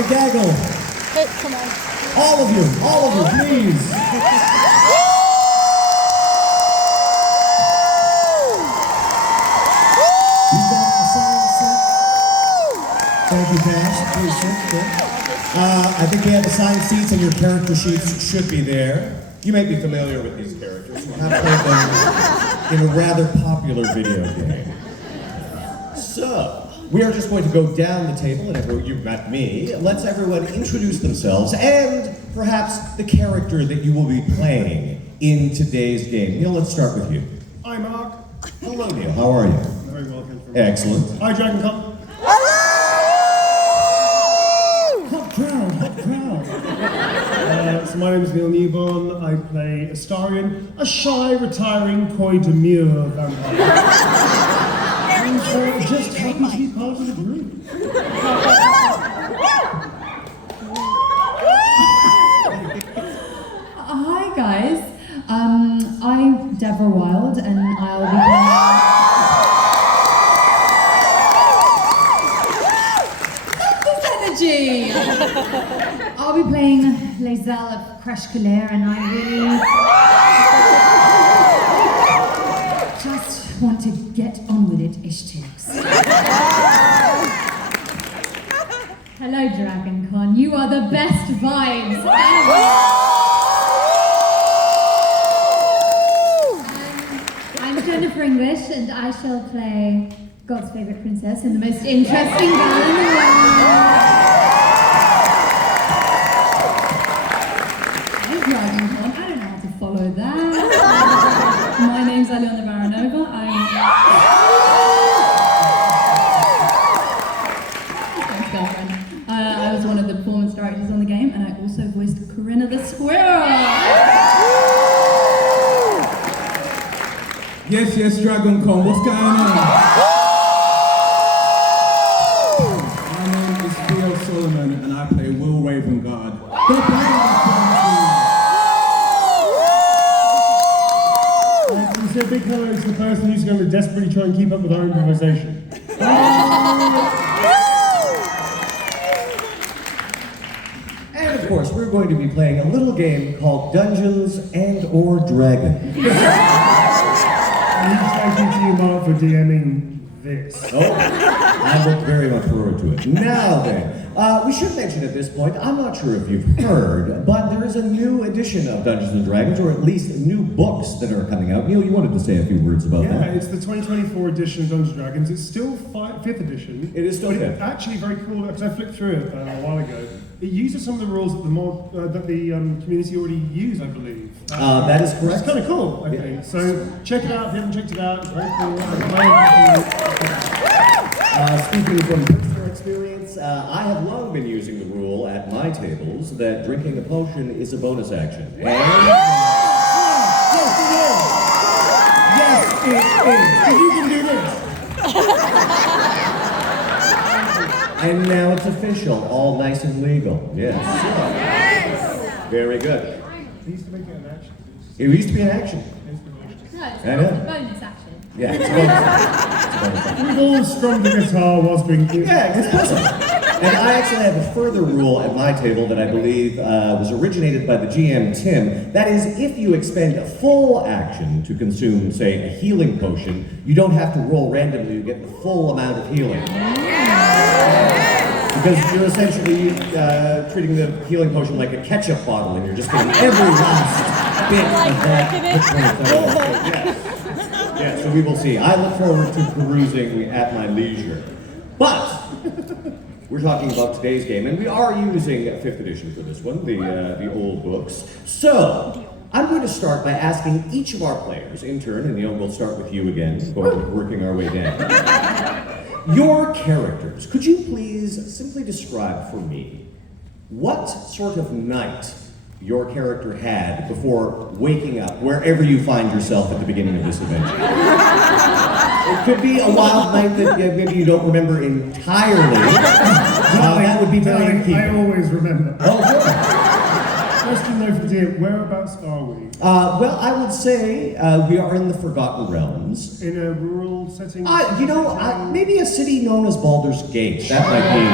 a gaggle. Hey, come on. All of you, please. You've got assigned seats. Thank you, Cash. Please sit. I think we have assigned seats and your character sheets should be there. You may be familiar with these characters. You have played them in a rather popular video game. So, we are just going to go down the table, and you've met me. Let's everyone introduce themselves and perhaps the character that you will be playing in today's game. Neil, let's start with you. Hi, Mark. Hello, Neil. How are you? Very well, thank you. Excellent. Hi, Dragon Cup. Hot crowd, hot crowd. So my name is Neil Newbon. I play Astarion, a shy, retiring, coy, demure vampire. And just happy to be part of the group. Hi guys, I'm Devora Wilde and I'll be playing... This energy! I'll be playing Lae'zel of Crashcalair and I really just want to get on with it, Ishtiaks. Hello DragonCon, you are the best vibes ever! Jennifer English, and I shall play God's favourite princess in the most interesting ball in the world. Hey, DragonCon, I don't know how to follow that. My name's Aliona Baranova. Thanks, girlfriend. I was one of the performance directors on the game, and I also voiced Corinna the Squirrel. Yes, DragonCon, what's going on? My name is Theo Soloman and I play Wyll Ravengard. You said big hello to the person who's going to desperately try and keep up with our improvisation. And of course, we're going to be playing a little game called Dungeons and/or Dragons. Thank you to you, Mark, for DMing this. Oh, I look very much forward to it. Now then, we should mention at this point, I'm not sure if you've heard, but there is a new edition of Dungeons and Dragons, or at least new books that are coming out. Neil, you wanted to say a few words about that. Yeah, it's the 2024 edition of Dungeons & Dragons. It's still 5th edition. It is still 5th. It's actually very cool, because I flipped through it a while ago. It uses some of the rules that the community already use, I believe. That is correct. It's kind of cool, I think. So check it out if you haven't checked it out. It's very cool. Speaking from personal experience, I have long been using the rule at my tables that drinking a potion is a bonus action. And yes, it is. If you can do this. And now it's official, all nice and legal. Yes. Very good. It used to make it an action. It used to be an action. No, it's I know. a bonus action. Yeah, it's a bonus action. We've all strummed the guitar whilst drinking. Yeah, it's possible. And I actually have a further rule at my table that I believe was originated by the GM Tim. That is, if you expend a full action to consume, say, a healing potion, you don't have to roll randomly to get the full amount of healing. Because you're essentially treating the healing potion like a ketchup bottle, and you're just getting every last bit of that. Yeah, so we will see. I look forward to perusing at my leisure. But we're talking about today's game, and we are using 5th edition for this one, the old books. So I'm going to start by asking each of our players in turn, and Neil, we'll start with you again, working our way down. Your characters, could you please simply describe for me what sort of night your character had before waking up, wherever you find yourself at the beginning of this adventure? It could be a wild night that maybe you don't remember entirely. That would be very key. I always remember. Oh, good. Question though for the dear, whereabouts are we? Well, I would say we are in the Forgotten Realms. In a rural setting? Maybe a city known as Baldur's Gate. That might be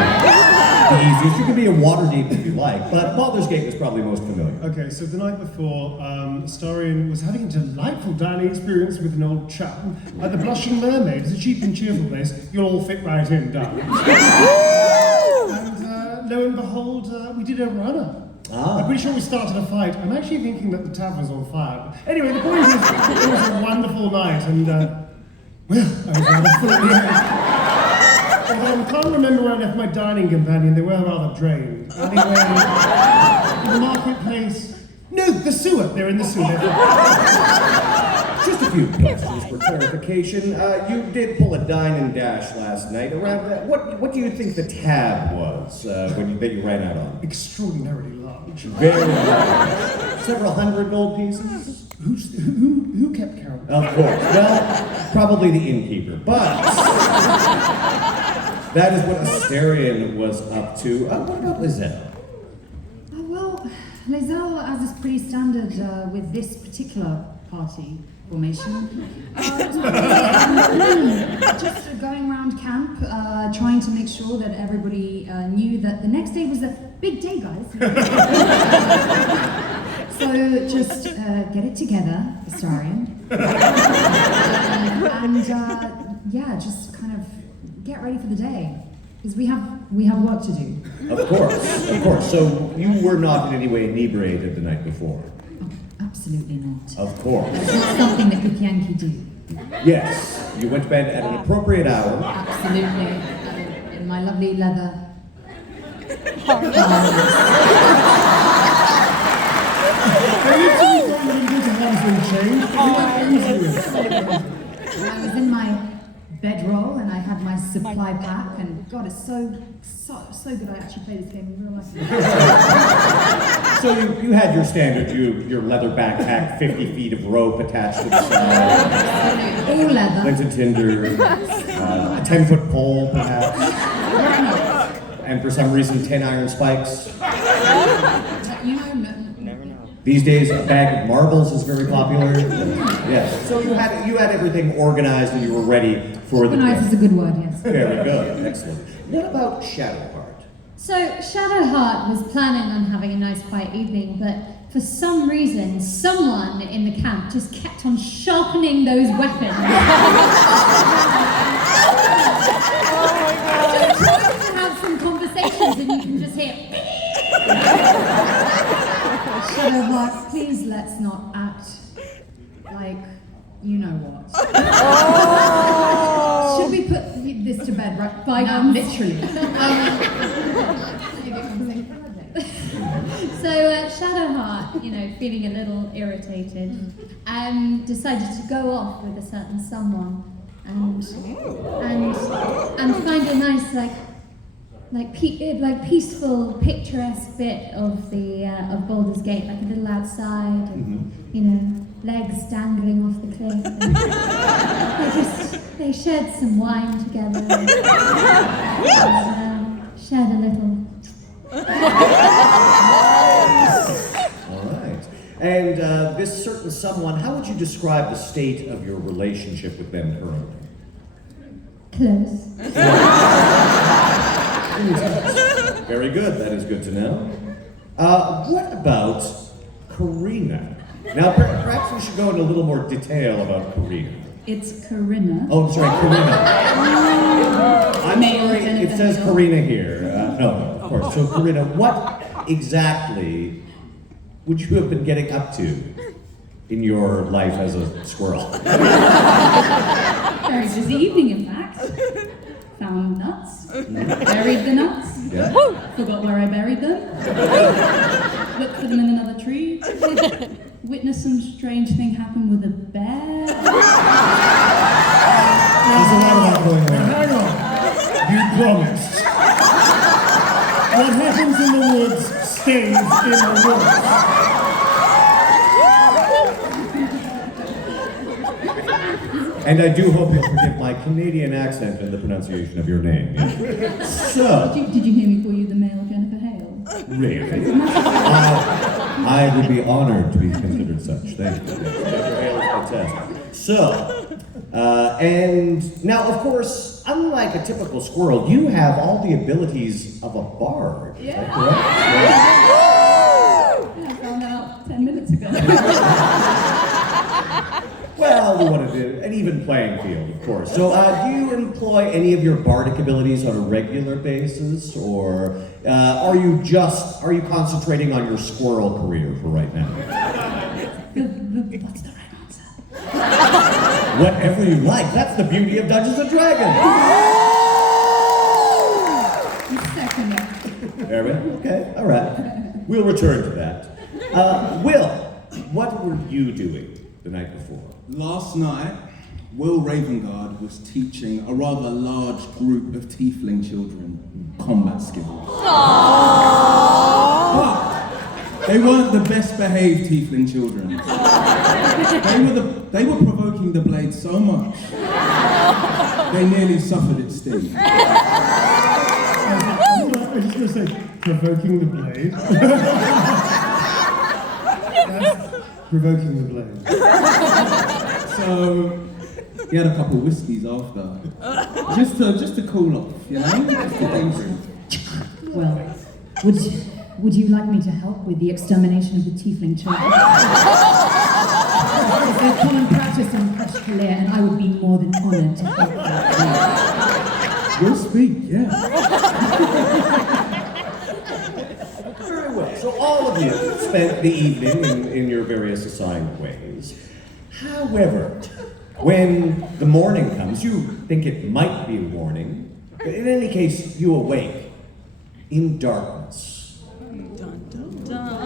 the easiest. You can be a Waterdeep if you like, but Baldur's Gate is probably most familiar. Okay, so the night before, Astarion was having a delightful dining experience with an old chum at the Blushing Mermaid. It's a cheap and cheerful place. You'll all fit right in, darling. And lo and behold, we did a runner. I'm pretty sure we started a fight. I'm actually thinking that the tavern's on fire. Anyway, the point is, it was a wonderful night, and, well, I was rather full at the end. Although I can't remember where I left my dining companion, they were rather drained. Anyway, in the marketplace... No, the sewer! They're in the sewer. Just a few questions for clarification. You did pull a dine and dash last night. Around that, what do you think the tab was that you ran out on? Extraordinarily large. Very large. Several hundred gold pieces? Who kept count? Of course. Well, probably the innkeeper. But that is what Astarion was up to. What about Lae'zel? Well, Lae'zel, as is pretty standard with this particular party formation, just going around camp, trying to make sure that everybody knew that the next day was a big day, guys. So just get it together, Astarion, and just kind of get ready for the day. Because we have work to do. Of course. So you were not in any way inebriated the night before? Oh, absolutely not. Of course. That's not something that good Yankee do. Yes, you went to bed at an appropriate hour. Absolutely. In my lovely leather. I was in my bedroll and I had my supply pack, and God, it's so good I actually play this game in real life. So you had your standard, your leather backpack, 50 feet of rope attached to the side. All leather. Went to Tinder, a 10-foot pole perhaps, and for some reason 10 iron spikes. These days, a bag of marbles is very popular. Yes. So you had everything organized and you were ready for the day. Organized is a good word, yes. Very good. Excellent. What about Shadowheart? So Shadowheart was planning on having a nice quiet evening, but for some reason, someone in the camp just kept on sharpening those weapons. Just trying to have some conversations and you can just hear... Shadowheart, please let's not act like you know what. Should we put this to bed right now? Literally. So Shadowheart, feeling a little irritated, decided to go off with a certain someone and find a nice peaceful, picturesque bit of the of Baldur's Gate, like a little outside, and legs dangling off the cliff. And they shared some wine together, and shared a little. All right. And this certain someone, how would you describe the state of your relationship with them currently? Close. Very good. That is good to know. What about Karina? Now, perhaps we should go into a little more detail about Karina. It's Karina. Oh, I'm sorry, Karina. I'm sorry, it says Karina here. No, of course. So, Karina, what exactly would you have been getting up to in your life as a squirrel? Very busy evening, in fact. Found nuts. Buried the nuts. Yeah. Forgot where I buried them. Looked for them in another tree. Witnessed some strange thing happen with a bear. There's a lot about going on. Hang on. You promised. What happens in the woods stays in the woods. And I do hope you'll forgive my Canadian accent and the pronunciation of your name. So, Did you hear me call you the male Jennifer Hale? really? I would be honored to be considered such. Thank you. Dr. Hale is fantastic. So, and now, of course, unlike a typical squirrel, you have all the abilities of a bard. Is that correct? I found out 10 minutes ago. Well, we want to do an even playing field, of course. So, do you employ any of your bardic abilities on a regular basis, or are you concentrating on your squirrel career for right now? What's the right answer? Whatever you like. That's the beauty of Dungeons and Dragons. Second. There we go. Okay, all right. We'll return to that. Wyll, what were you doing the night before? Last night, Wyll Ravengard was teaching a rather large group of tiefling children combat skills. But they weren't the best behaved tiefling children. They were provoking the blade so much, they nearly suffered its sting. I was just going to say, provoking the blade. That's provoking the blade. So he had a couple of whiskeys after, just to cool off, you know, just to debrief. Well, would you like me to help with the extermination of the tiefling children? It's a common practice in Kashkalir, and I would be more than honored to help you. We'll speak, yeah. Very well. So all of you spent the evening in your various assigned ways. However, when the morning comes, you think it might be a warning, but in any case, you awake in darkness.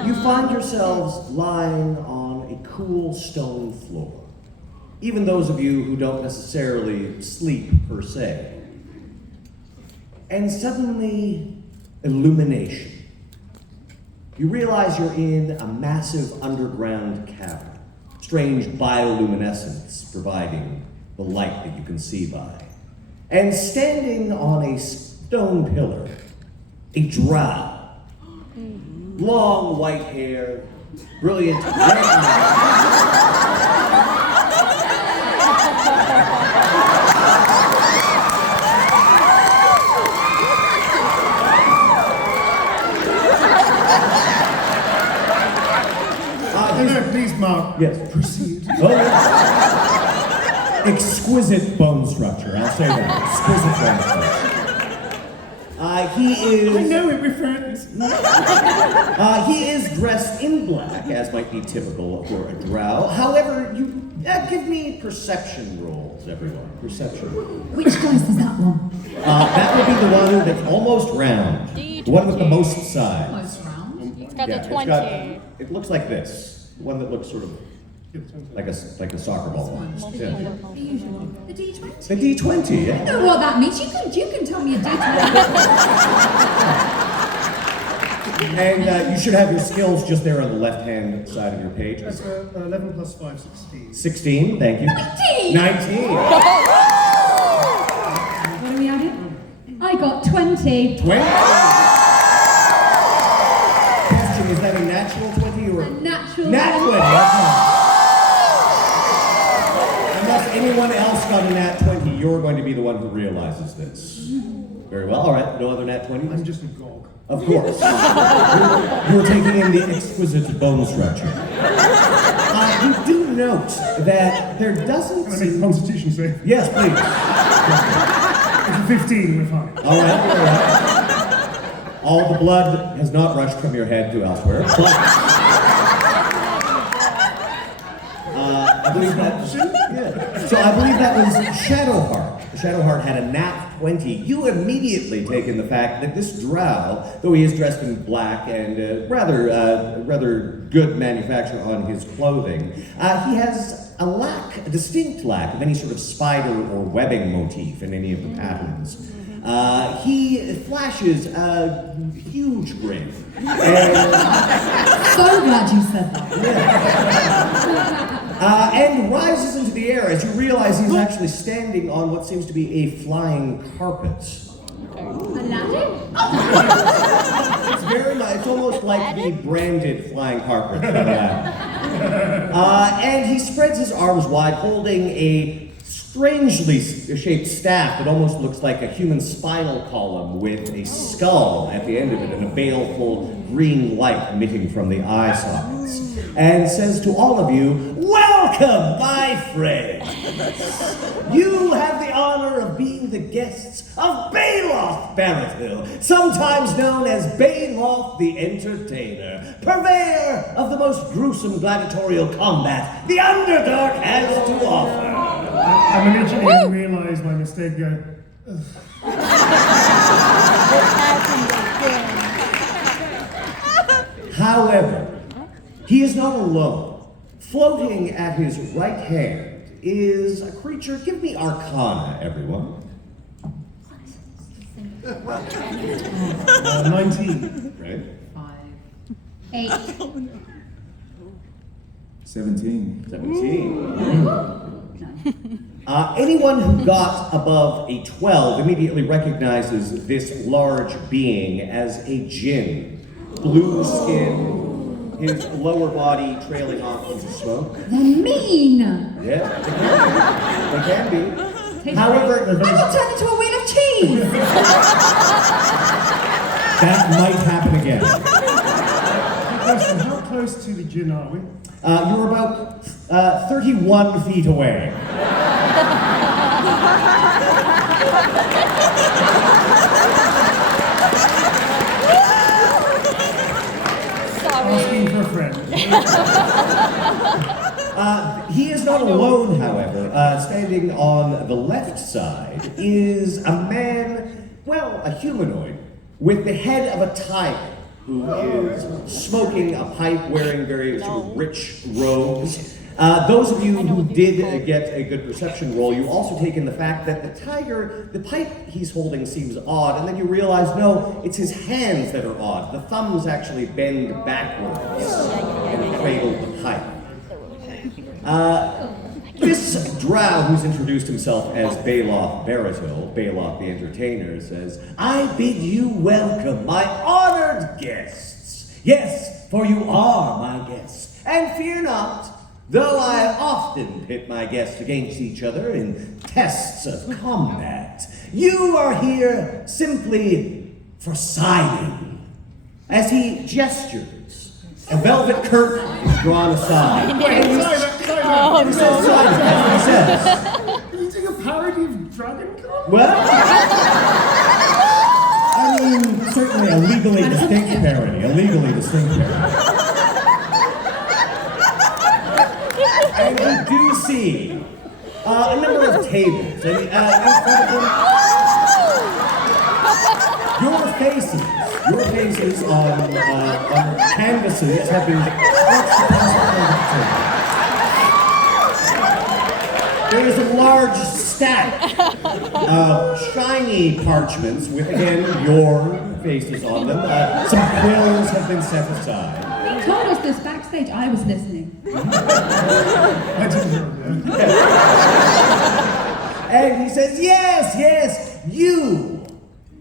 You find yourselves lying on a cool stone floor. Even those of you who don't necessarily sleep per se. And suddenly, illumination. You realize you're in a massive underground cavern. Strange bioluminescence providing the light that you can see by. And standing on a stone pillar, a drow. Long white hair, brilliant red Please, Mark. Yes. Proceed. Oh, yes. Exquisite bone structure, I'll say that. Exquisite bone structure. He is... I know it, we're friends. He is dressed in black, as might be typical for a drow. However, you give me perception rolls, everyone. Perception rolls. Which dice is that one? That would be the one that's almost round. The one with the most sides. Most round. It's got a 20. It looks like this. The one that looks sort of like a soccer ball. Yeah. The usual. The D20. The D20, yeah. I know what that means. You can tell me a D20. And you should have your skills just there on the left-hand side of your page. That's 11 plus 5, 16. 16, thank you. 19! 19. What are we adding? I got 20. 20. Question, is that a natural 20 or A natural Nat 20, 20. that's right. Unless anyone else got a nat 20, you're going to be the one who realizes this. Very well, all right, no other nat 20s? I'm just a gog. Of course. You're taking in the exquisite bone structure. You do note that there doesn't Can I make a seem... constitution save? Yes, please. It's a 15, we're fine. All right, all right. All the blood has not rushed from your head to elsewhere, but... I believe that... Yeah. So I believe that was Shadowheart. Shadowheart had a nat 20. You immediately take in the fact that this drow, though he is dressed in black and rather good manufacture on his clothing, he has a distinct lack of any sort of spider or webbing motif in any of the patterns. He flashes a huge grin. And, So glad you said that. and rises into the air as you realize he's actually standing on what seems to be a flying carpet. Aladdin? It's very much, it's almost like the branded flying carpet. And he spreads his arms wide, holding a strangely shaped staff that almost looks like a human spinal column with a skull at the end of it and a baleful green light emitting from the eye sockets. And says to all of you, welcome, my friends! You have the honor of being the guests of Baeloth Barrityl, sometimes known as Baeloth the Entertainer, purveyor of the most gruesome gladiatorial combat the Underdark has to offer. I'm immediately going to realize my mistake, go, ugh. However, he is not alone. Floating at his right hand is a creature. Give me Arcana, everyone. 19. Right? 8. 17. 17. Anyone who got above a 12 immediately recognizes this large being as a djinn. Blue skin, his lower body trailing off into smoke. They're mean! Yeah, they can be. However, I got turned into a wheel of cheese! that might happen again. Question, how close to the djinn are we? You're about 31 feet away. Asking for a friend. He is not alone, however. Standing on the left side is a man, well, a humanoid, with the head of a tiger, who is smoking a pipe, wearing very sort of rich robes. Those of you who did get a good perception roll, you also take in the fact that the tiger, the pipe he's holding seems odd, and then you realize, no, it's his hands that are odd. The thumbs actually bend backwards and cradle the pipe. This drow, who's introduced himself as Baeloth Barrityl, Baeloth the Entertainer, says, I bid you welcome, my honored guests. Yes, for you are my guests. And fear not, though I often pit my guests against each other in tests of combat, you are here simply for signing. As he gestures, a velvet curtain is drawn aside. Oh no. That's what he says. Are you doing a parody of Dragon Con? Well, I mean, certainly a legally distinct parody. A legally distinct parody. And we do see a number of tables. And in front of them, your faces on canvases have been stretched across the table. There is a large stack of shiny parchments with, again, your faces on them. Some quills have been set aside. He told us this backstage. I was listening. I didn't hear that. And he says, yes, you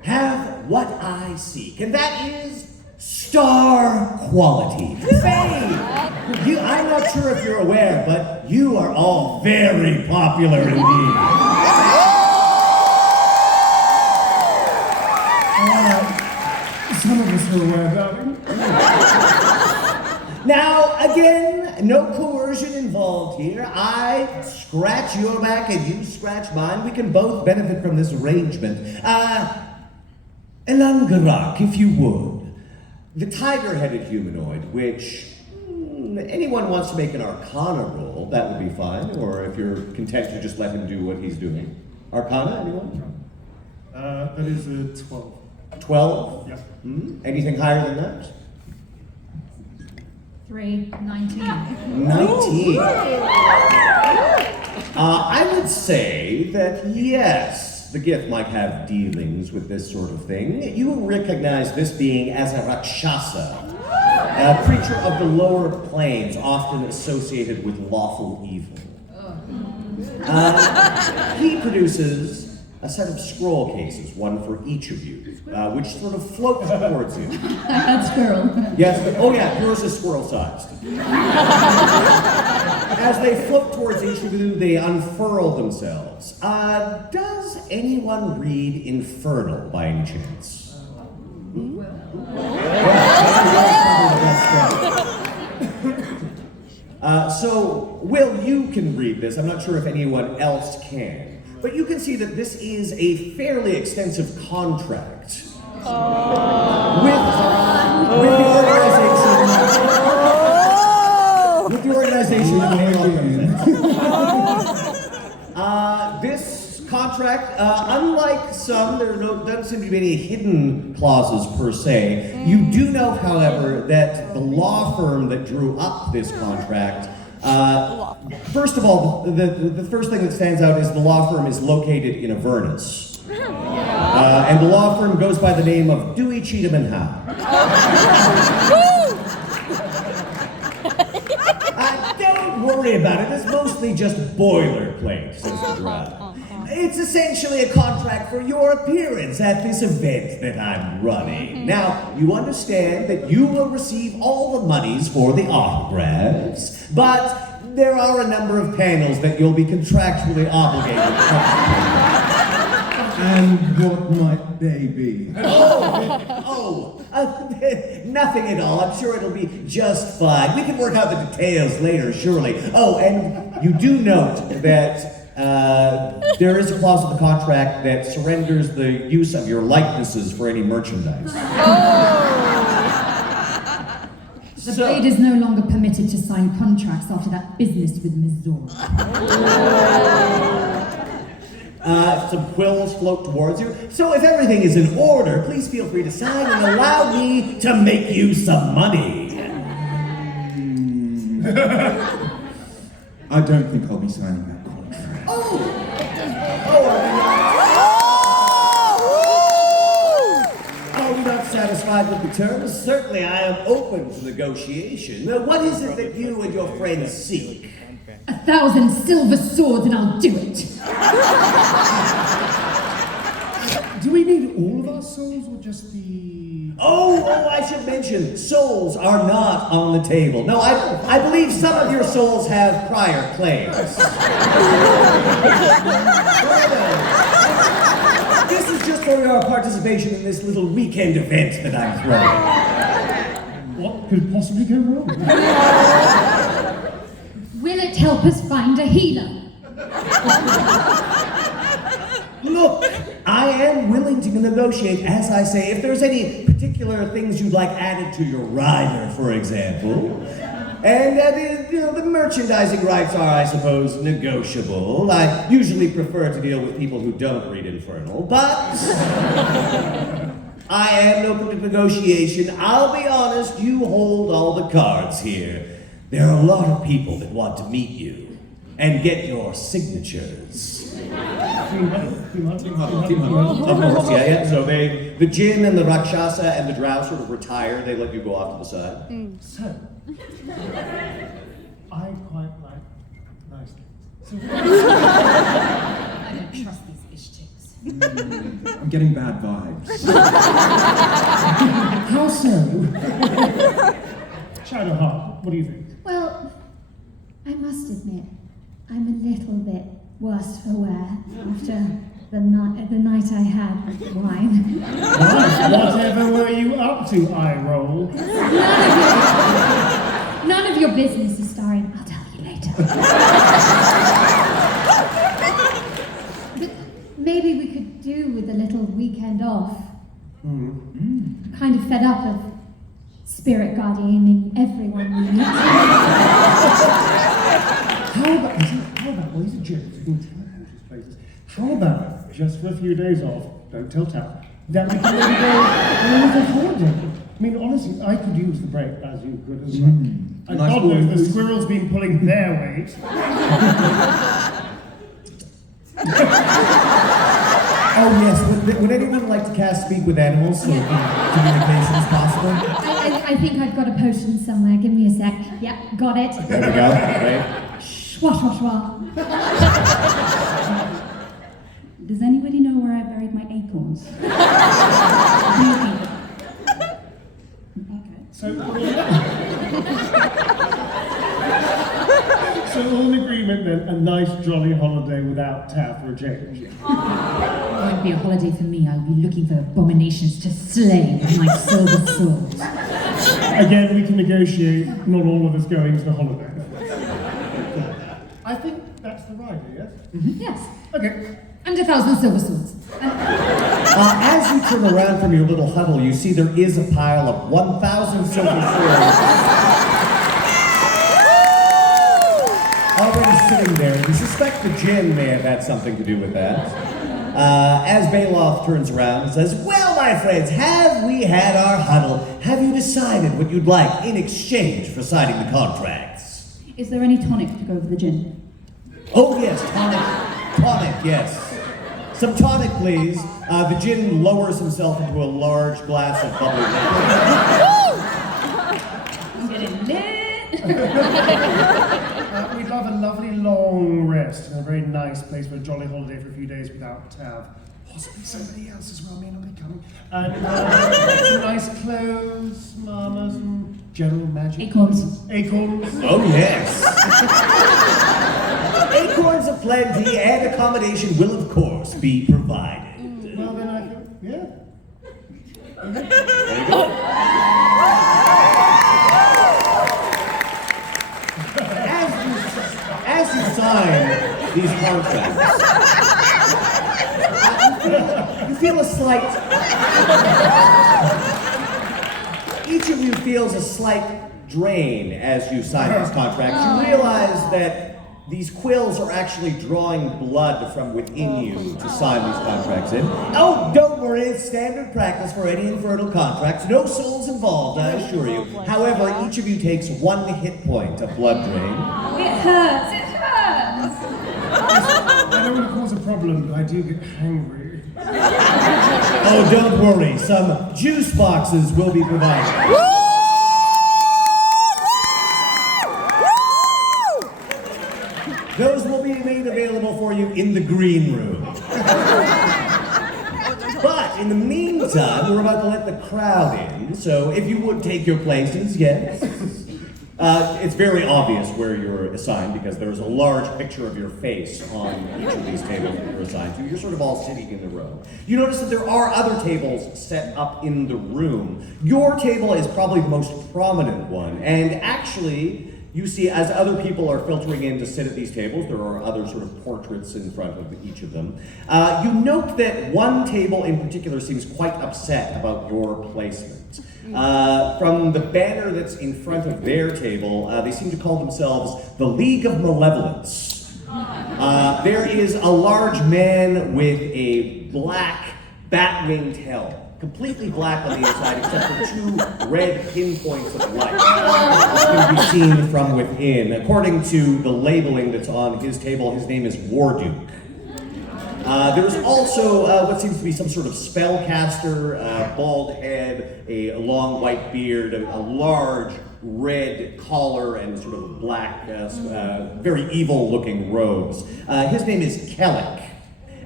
have what I seek, and that is star quality. Fame. I'm not sure if you're aware, but you are all very popular indeed. Some of us are aware, darling. Now, again, no coercion involved here. I scratch your back and you scratch mine. We can both benefit from this arrangement. Elangarak, if you would. The tiger-headed humanoid, which anyone wants to make an Arcana roll, that would be fine. Or if you're content to just let him do what he's doing. Arcana, anyone? That is a 12. 12? Yeah. Anything higher than that? 3, 19. 19. I would say that yes, the gift might have dealings with this sort of thing. You will recognize this being as a Rakshasa, a creature of the lower planes, often associated with lawful evil. He produces a set of scroll cases, one for each of you, which sort of float towards you. I had squirrel. Yes, oh yeah, yours is squirrel-sized. As they float towards each of you, they unfurl themselves. Does anyone read Infernal by any chance? So, Wyll, you can read this. I'm not sure if anyone else can. But you can see that this is a fairly extensive contract with the organization that Baeloth represents. This contract, unlike some, there doesn't seem to be any hidden clauses per se. You do know, however, that the law firm that drew up this contract, first of all, the first thing that stands out is the law firm is located in Avernus. And the law firm goes by the name of Dewey, Cheatham and Howe. Don't worry about it, it's mostly just boilerplate, says the draft. It's essentially a contract for your appearance at this event that I'm running. Now, you understand that you will receive all the monies for the autographs, but there are a number of panels that you'll be contractually obligated to. And what might they be? Nothing at all. I'm sure it'll be just fine. We can work out the details later, surely. Oh, and you do note that there is a clause in the contract that surrenders the use of your likenesses for any merchandise. The Blade is no longer permitted to sign contracts after that business with Missouri. Some quills float towards you. So if everything is in order, please feel free to sign and allow me to make you some money. I don't think I'll be signing that contract. Are you not satisfied with the terms? Certainly I am open to negotiation. Now, what is it that you and your friends seek? 1,000 silver swords and I'll do it. Do we need all of our souls or just the... Oh, I should mention, souls are not on the table. No, I believe some of your souls have prior claims. This is just for your participation in this little weekend event that I'm throwing. What could possibly go wrong? Will it help us find a healer? Look, I am willing to negotiate, as I say, if there's any particular things you'd like added to your rider, for example. And the merchandising rights are, I suppose, negotiable. I usually prefer to deal with people who don't read Infernal, but I am open to negotiation. I'll be honest, you hold all the cards here. There are a lot of people that want to meet you and get your signatures. Of course, yeah. So the Jinn and the Rakshasa and the Drow sort of retire. They let you go off to the side. So, I quite like nice things. I don't trust these ish chicks. I'm getting bad vibes. How so? Shadowheart, what do you think? Well, I must admit, I'm a little bit worse for wear after the night I had with wine. Whatever were you up to, eye roll? None of your business, Astarion. I'll tell you later. But maybe we could do with a little weekend off. I'm kind of fed up of spirit guardianing everyone we meet. How about, well, he's a jerk, so you can tell him his places. How about, just for a few days off, don't tell Tap, that we can maybe go on a little holiday? I mean, honestly, I could use the break as you could as well. And Nice God knows the boys. squirrel's been pulling their weight. Oh yes, would anyone like to cast Speak with Animals so communication is possible? I think I've got a potion somewhere. Give me a sec. Yeah, got it. There we go, right? Schwa, schwa, schwa. Does anybody know where I buried my acorns. Okay. So all in agreement then, a nice jolly holiday without Tav for a change. It won't be a holiday for me. I'll be looking for abominations to slay with my silver sword. Again, we can negotiate, not all of us going to the holiday. I think that's the rider, yes? Yes. Okay. And 1,000 silver swords. As you turn around from your little huddle, you see there is a pile of 1,000 silver swords already sitting there. You suspect the djinn may have had something to do with that. As Baeloth turns around and says, "Well, my friends, have we had our huddle? Have you decided what you'd like in exchange for signing the contracts?" Is there any tonic to go for the gin? Oh yes, tonic. Tonic, yes. Some tonic, please. The djinn lowers himself into a large glass of bubbly liquid. Getting lit! We'd love a lovely long rest and a very nice place for a jolly holiday for a few days without Tav. Possibly somebody else as well may not be coming. And some nice clothes, some armor, some general magic. Acorns. Acorns. Oh yes. Acorns aplenty and accommodation will of course be provided. Well then I think, yeah. There you go. As you sign these contracts, you feel a slight. Each of you feels a slight drain as you sign these contracts. You realize that these quills are actually drawing blood from within you to sign these contracts in. Oh, don't worry, it's standard practice for any infernal contracts. No souls involved, I assure you. However, each of you takes 1 hit point of blood drain. It hurts! It hurts! I don't want to cause a problem, but I do get hangry. Oh, don't worry, some juice boxes will be provided. Those will be made available for you in the green room. But in the meantime, we're about to let the crowd in, so if you would take your places, yes. It's very obvious where you're assigned because there's a large picture of your face on each of these tables that you're assigned to. You're sort of all sitting in the row. You notice that there are other tables set up in the room. Your table is probably the most prominent one, and actually, you see, as other people are filtering in to sit at these tables, there are other sort of portraits in front of each of them. You note that one table in particular seems quite upset about your placement. From the banner that's in front of their table, they seem to call themselves the League of Malevolence. There is a large man with a black bat-winged helm. Completely black on the inside, except for 2 red pinpoints of light that can be seen from within. According to the labeling that's on his table, his name is Warduke. There's also what seems to be some sort of spellcaster, bald head, a long white beard, a large red collar, and sort of black, very evil-looking robes. His name is Kellic.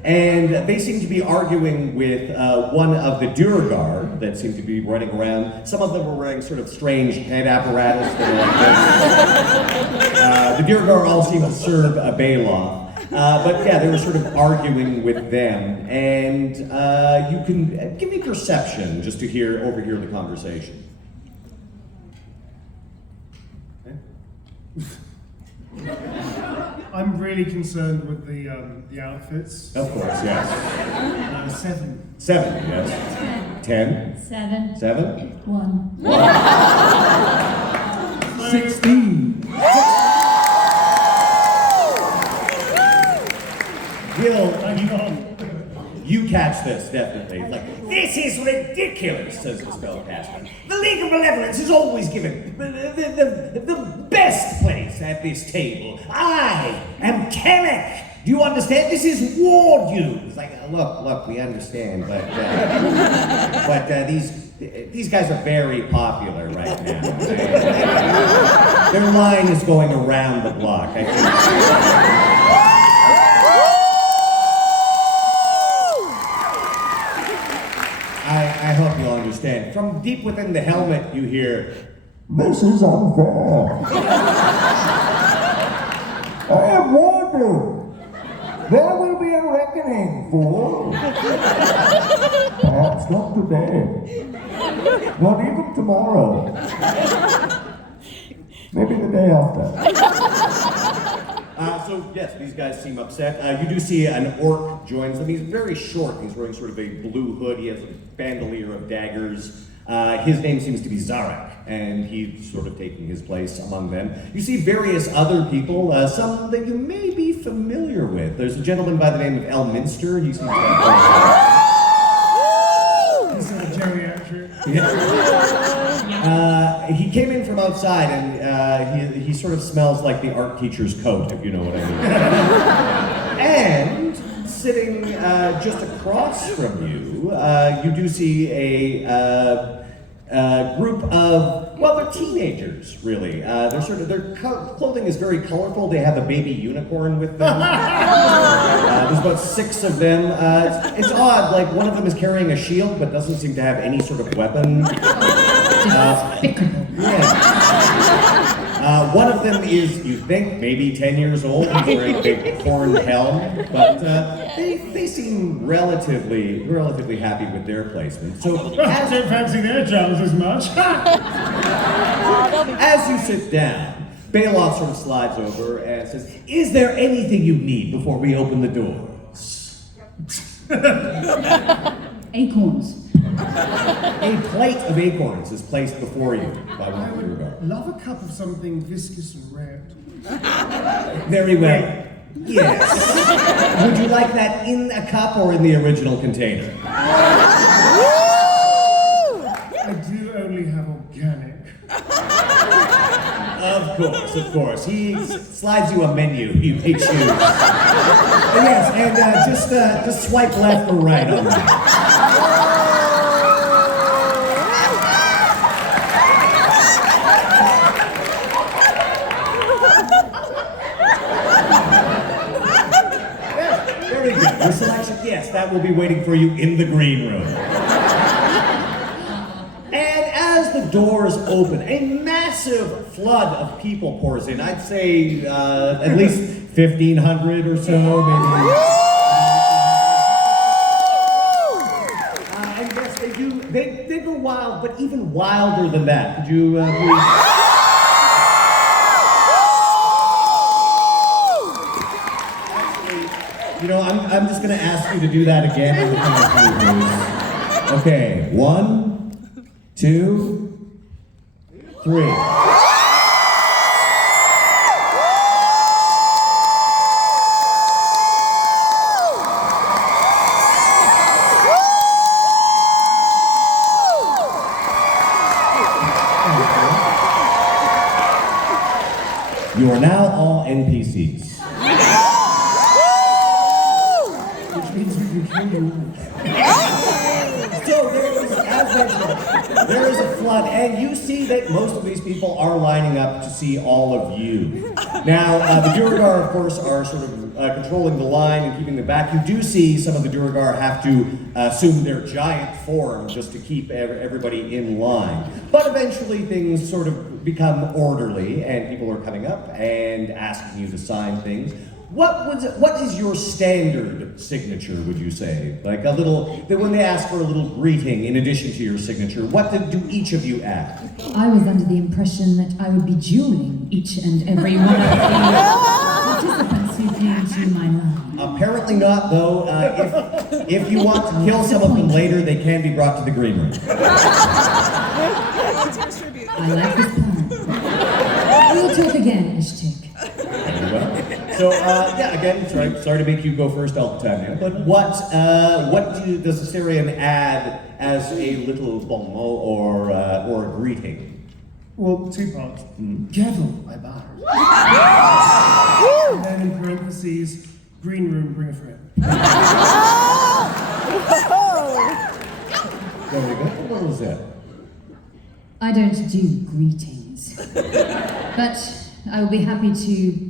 And they seem to be arguing with one of the Durgar that seem to be running around. Some of them are wearing sort of strange head apparatus that are like this. The Durgar all seem to serve a Baeloth. But yeah, they were sort of arguing with them. And you can give me perception just to overhear the conversation. I'm really concerned with the outfits. Of course, yes. 7. 7, yes. 10. 7. 7. 1. 16. Will, you catch this, definitely. It's like, this is ridiculous, says the spellcaster. The League of Malevolence is always given the best place at this table. I am Kellic. Do you understand? This is Warduke. It's like, look, we understand, but these guys are very popular right now. Their line is going around the block. I think. I hope you'll understand. From deep within the helmet, you hear, This is unfair. I have warned you. There will be a reckoning, fool. Perhaps not today. Not even tomorrow. Maybe the day after. So yes, these guys seem upset. You do see an orc joins them. He's very short. He's wearing sort of a blue hood. He has a bandolier of daggers. His name seems to be Zarek, and he's sort of taking his place among them. You see various other people, some that you may be familiar with. There's a gentleman by the name of Elminster. He seems to have... He's a geriatric. Yeah. He came in from outside, and he sort of smells like the art teacher's coat, if you know what I mean. And sitting just across from you, you do see a group of, well, they're teenagers, really. Their clothing is very colorful. They have a baby unicorn with them. There's about 6 of them. It's odd, like one of them is carrying a shield, but doesn't seem to have any sort of weapon. One of them is, you think, maybe 10 years old. He's wearing a big horned helm, but they seem relatively happy with their placement. So I don't fancy their jobs as much. as you sit down, Baeloth sort of slides over and says, "Is there anything you need before we open the doors?" Acorns. A plate of acorns is placed before you by one of your guards. Love a cup of something viscous and red. Very well. Yes. Would you like that in a cup or in the original container? I do only have organic. Of course. He slides you a menu. You may choose. Yes, and just swipe left or right on that. Very good. Your selection, yes, that will be waiting for you in the green room. And as the doors open, a massive flood of people pours in. I'd say at least 1,500 or so, maybe. And yes, they do. They go wild, but even wilder than that. Could you please? You know, I'm just going to ask you to do that again. Okay, 1, 2, 3. You are now all NPCs. So there is a flood, and you see that most of these people are lining up to see all of you. Now, the Duergar, of course, are sort of controlling the line and keeping them back. You do see some of the Duergar have to assume their giant form just to keep everybody in line. But eventually things sort of become orderly, and people are coming up and asking you to sign things. What is your standard signature, would you say? Like a little, when they ask for a little greeting in addition to your signature, what do each of you add? I was under the impression that I would be dueling each and every one of the participants who came to my line. Apparently not, though. If you want to kill some of them later, they can be brought to the green room. I like this plan. We'll talk again, Ishtik. Very well. So, again, sorry to make you go first all the time now, but what does Astarion add as a little bon mot or a greeting? Well, 2 parts. Gavel, I bar. And then in parentheses, green room, bring a friend. There we go. What was that? I don't do greetings, but I will be happy to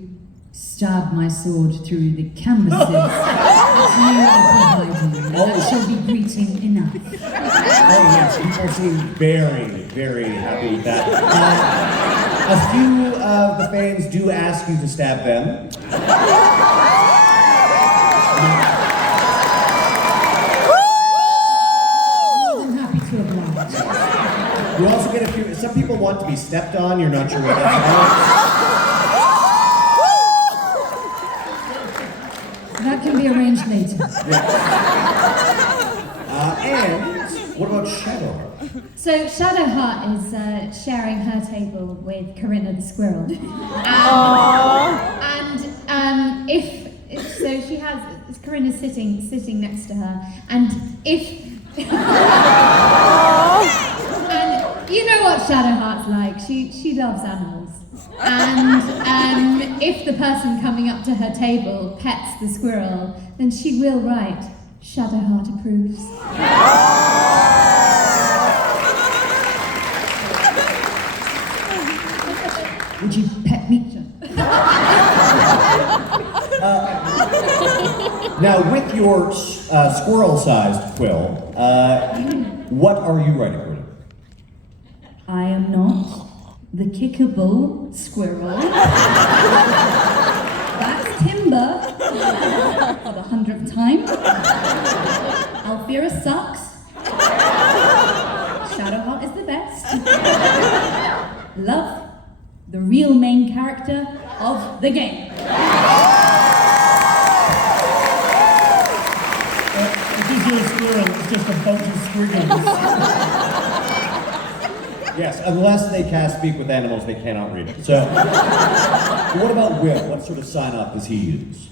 stab my sword through the canvases at you are providing, that shall be greeting enough. Oh yes, people seem very, very happy with that. A few of the fans do ask you to stab them. More than happy to oblige. You also get a few, some people want to be stepped on, you're not sure what that's about. That can be arranged later. And what about Shadowheart? So Shadowheart is sharing her table with Corinna the squirrel. And if so, she has Corinna sitting next to her, and if and you know what Shadowheart's like. She loves animals. And if the person coming up to her table pets the squirrel, then she will write, Shadowheart approves. Would you pet me? Now, with your squirrel-sized quill, what are you writing, Corinna? I am not the kickable squirrel. That's timber for the 100th time. Alfira sucks. Shadowheart is the best. Love, the real main character of the game. If this is a squirrel, it's just a bunch of squiggles. Yes, unless they cast Speak with Animals, they cannot read it. So, what about Wyll? What sort of sign-off does he use?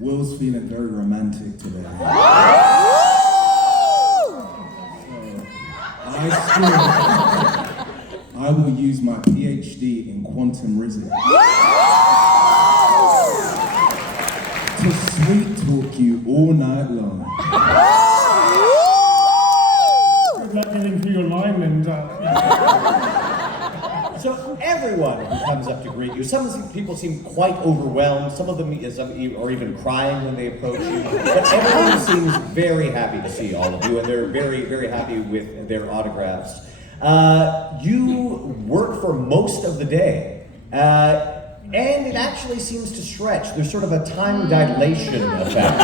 Will's feeling very romantic today. I will use my PhD in quantum physics to sweet talk you all night long. Good luck getting through your line and So everyone comes up to greet you. Some people seem quite overwhelmed. Some of them are even crying when they approach you. But everyone seems very happy to see all of you, and they're very, very happy with their autographs. You work for most of the day, and it actually seems to stretch. There's sort of a time dilation effect.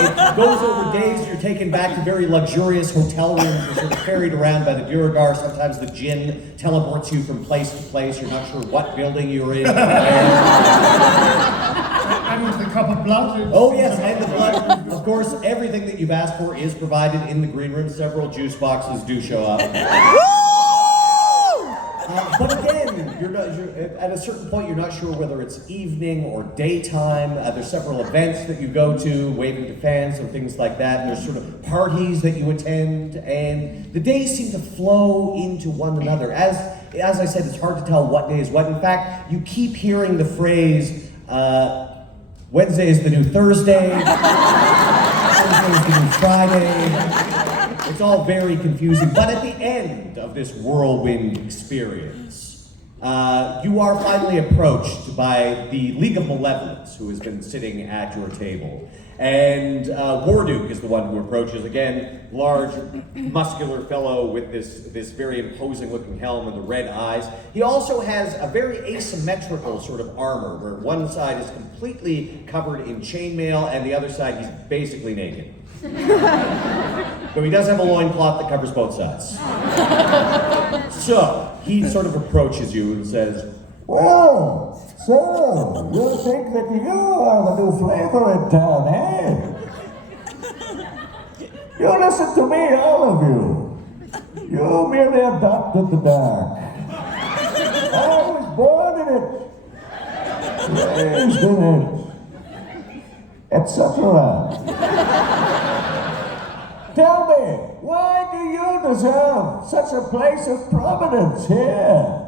It goes over days. You're taken back to very luxurious hotel rooms. You're sort of carried around by the Duragar. Sometimes the djinn teleports you from place to place. You're not sure what building you're in. and the cup of blood. Oh yes, and the blood. Of course, everything that you've asked for is provided in the green room. Several juice boxes do show up. But again, at a certain point, you're not sure whether it's evening or daytime. There's several events that you go to, waving to fans and things like that. And there's sort of parties that you attend, and the days seem to flow into one another. As I said, it's hard to tell what day is what. In fact, you keep hearing the phrase, Wednesday is the new Thursday, Thursday is the new Friday. It's all very confusing, but at the end of this whirlwind experience, you are finally approached by the League of Malevolence, who has been sitting at your table. And Warduke is the one who approaches, again, large, muscular fellow with this very imposing-looking helm and the red eyes. He also has a very asymmetrical sort of armor, where one side is completely covered in chainmail, and the other side he's basically naked. So he does have a loincloth that covers both sides. So, he sort of approaches you and says, Well, so, you think that you are the new flavor in town, eh? You listen to me, all of you. You merely adopted the dark. I was born in it, raised in it, etc. Tell me, why do you deserve such a place of prominence here?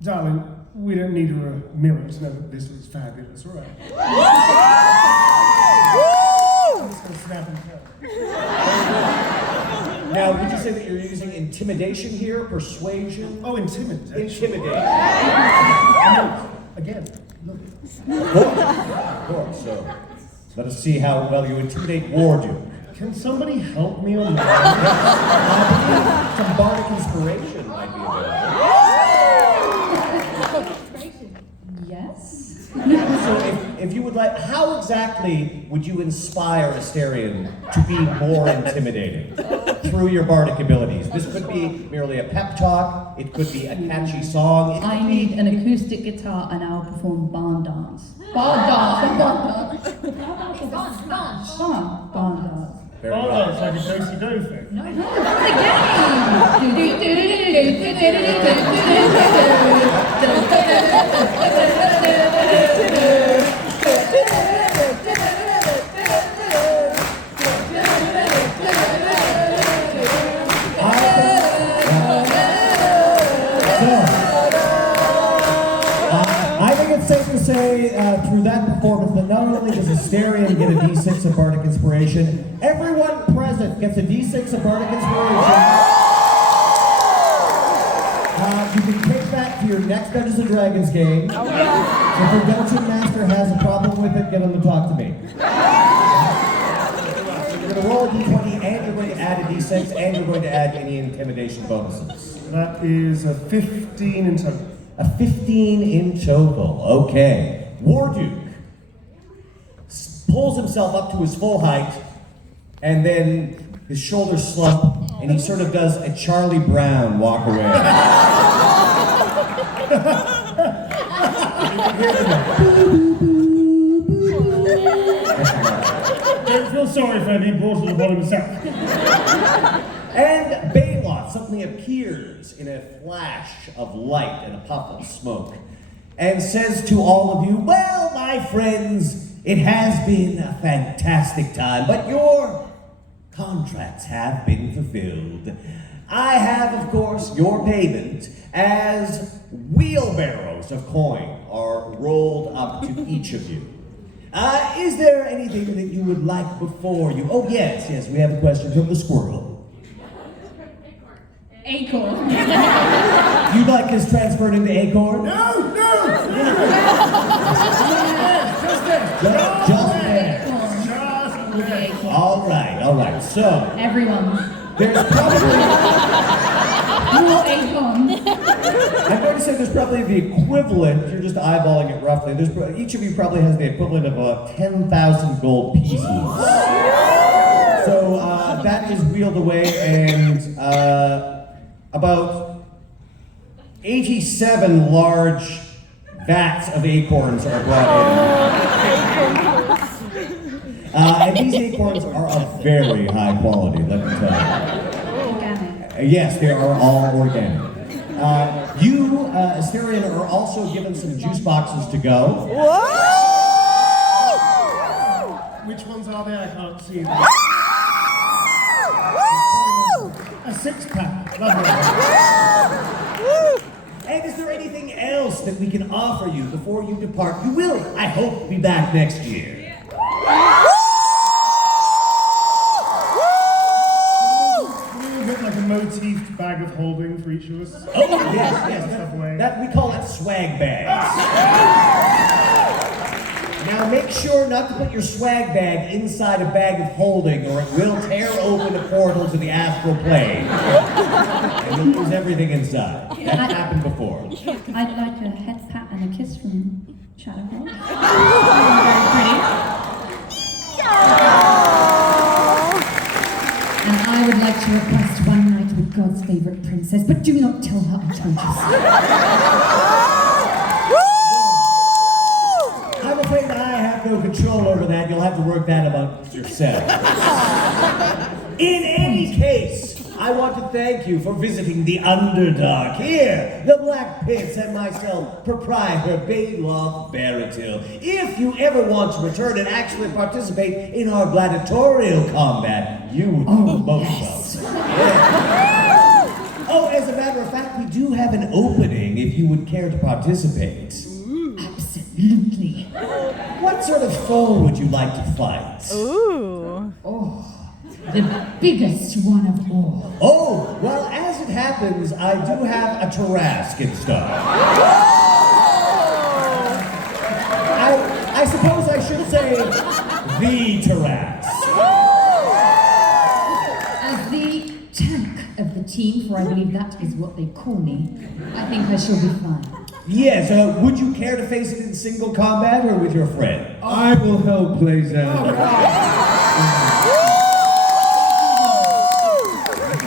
Darling, we don't need a mirror to know that this was fabulous, all right? I'm just gonna snap and tell. now, would you say that you're using intimidation here, persuasion? Oh, intimidation. Intimidation. Again, look. Of course, so let us see how well you intimidate Wardu. Can somebody help me on that? Some bardic inspiration might be available. Yes. So if you would like, how exactly would you inspire Astarion to be more intimidating through your bardic abilities? This could be merely a pep talk, it could be a catchy song. It I could need be... an acoustic guitar and I'll perform barn dance. Barn dance. Barn dance. Very Oh, well. it's like a do-si-do thing. No, that's I think it's safe to say through that performance that not only does Astarion get a D6 of bardic inspiration, everyone present gets a D6 of bardic inspiration. You can take that to your next Dungeons and Dragons game. If your Dungeon Master has a problem with it, get him to talk to me. You're going to roll a D20 and you're going to add a D6 and you're going to add any intimidation bonuses. That is a 15 in total. A 15 in total. Okay. Warduke pulls himself up to his full height, and then his shoulders slump, and he sort of does a Charlie Brown walk away. Don't feel sorry for him, he brought it upon himself. And Baeloth suddenly appears in a flash of light and a puff of smoke, and says to all of you, well, my friends, it has been a fantastic time, but your contracts have been fulfilled. I have, of course, your payment as wheelbarrows of coin are rolled up to each of you. Is there anything that you would like before you? Oh, yes, we have a question from the squirrel. Acorn. You'd like us transferred into acorn? No! Just there. All right. So, Everyone. there's probably, More acorn. I'm going to say there's probably the equivalent, you're just eyeballing it roughly, each of you probably has the equivalent of 10,000 gold pieces. So, that is wheeled away, and about 87 large vats of acorns are brought in. And these acorns are of very high quality, let me tell you. Organic. Yes, they are all organic. You, Astarion, are also given some juice boxes to go. Which ones are they? I can't see them. A 6-pack. Lovely. And is there anything else that we can offer you before you depart? You will, I hope, be back next year. Can we get like a motifed bag of holding for each of us? Oh, yes. That we call it swag bags. Now make sure not to put your swag bag inside a bag of holding, or it will tear open a portal to the astral plane. And you'll lose everything inside. That happened before. I'd like a head pat and a kiss from Shadowheart. And I would like to request one night with God's favourite princess, but do not tell her I told you so. I'm afraid I have no control over that. You'll have to work that amongst yourself. In any case, I want to thank you for visiting the Underdark. Here, the Black Pits and myself, proprietor Baeloth Barrityl. If you ever want to return and actually participate in our gladiatorial combat, you would be most welcome. Yeah. Oh, as a matter of fact, we do have an opening if you would care to participate. Absolutely. What sort of foe would you like to fight? The biggest one of all. Oh, well, as it happens, I do have a Tarrasque Astarion. I suppose I should say the Tarrasque. As the tank of the team, for I believe that is what they call me, I think I shall be fine. Yes, would you care to face it in single combat or with your friend? I will help Lae'zel.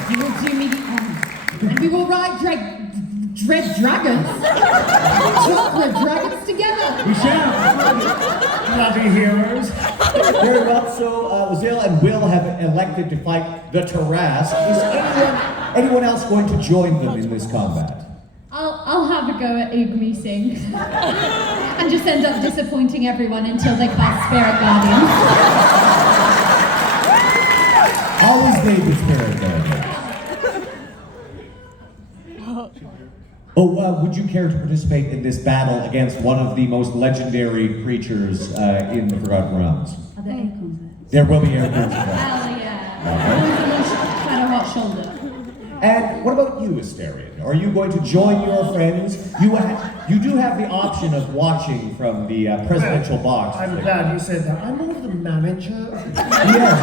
You will do me the honor, and we will ride dread dragons. Chocolate dragons together. We shall. Bloody heroes. Very well, so Lae'zel and Wyll have elected to fight the Tarrasque. Is anyone else going to join them in this combat? I'll have a go at Oog meeting. And just end up disappointing everyone until they cast Spirit Guardians. Always need the Spirit Guardians. Oh, would you care to participate in this battle against one of the most legendary creatures in the Forgotten Realms? Are there acorns there? There will be acorns involved. Hell yeah. Shadowheart shoulder. And what about you, Astarion? Are you going to join your friends? You do have the option of watching from the presidential box. I'm glad you said that. I'm more of the manager. Yes.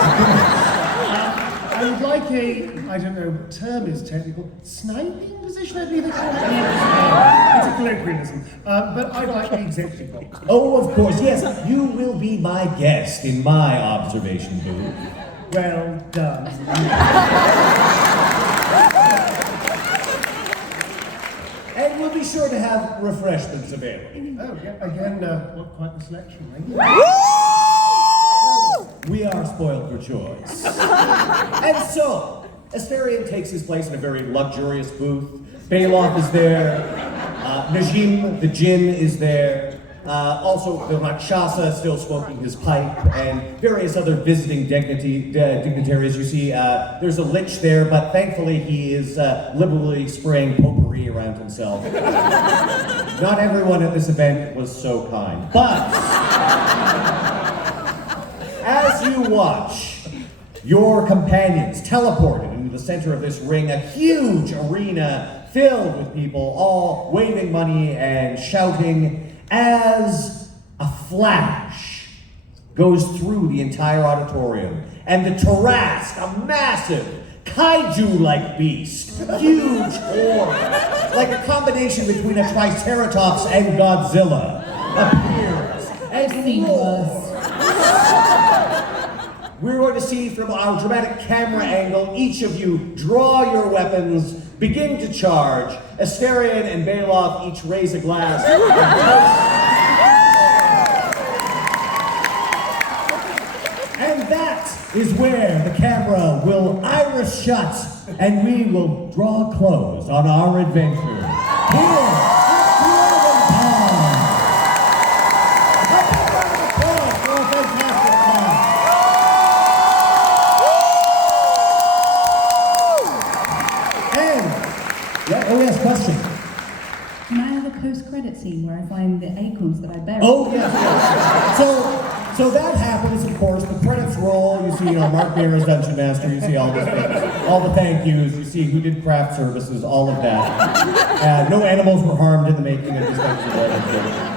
I would like a, I don't know what term is technical, sniping position, I believe it's called. It's a colloquialism. But I'd like the executive box. Oh, of course, yes. You will be my guest in my observation booth. Well done. And we'll be sure to have refreshments available. Oh, yeah, again, what quite the selection, right? We are spoiled for choice. And so, Astarion takes his place in a very luxurious booth. Baeloth is there. Najim, the Jinn, is there. Also, the Rakshasa is still smoking his pipe, and various other visiting dignitaries. You see, there's a lich there, but thankfully he is liberally spraying potpourri around himself. Not everyone at this event was so kind, but as you watch your companions teleported into the center of this ring, a huge arena filled with people all waving money and shouting, as a flash goes through the entire auditorium, and the Tarrasque, a massive kaiju-like beast, huge orb, like a combination between a Triceratops and Godzilla, appears and roars. We're going to see from our dramatic camera angle, each of you draw your weapons, begin to charge. Astarion and Baeloth each raise a glass. And that is where the camera will iris shut and we will draw close on our adventure. Here Oh yes, question. Can I have a post-credit scene where I find the acorns that I buried? Oh yes. So that happens, of course. The credits roll. You see, Mark Meer as Dungeon Master. You see all the thank yous. You see who did craft services. All of that. No animals were harmed in the making of this episode.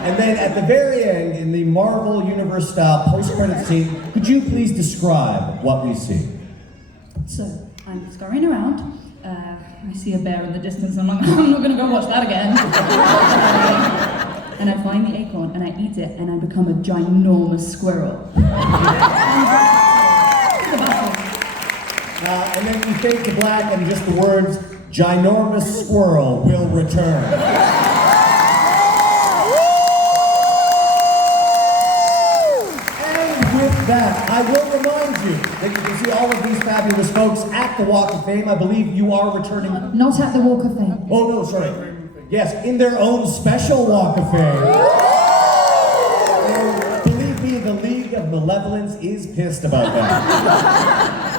And then at the very end, in the Marvel Universe style post-credit scene, could you please describe what we see? So I'm scurrying around. I see a bear in the distance, and I'm like, I'm not going to go watch that again. And I find the acorn, and I eat it, and I become a ginormous squirrel. And then you fade to black, and just the words, ginormous squirrel will return. And with that, I will remind you that you can see all of these fabulous folks at the Walk of Fame. I believe you are returning. Not at the Walk of Fame. Oh no, sorry. Yes, in their own special Walk of Fame. And believe me, the League of Malevolence is pissed about that.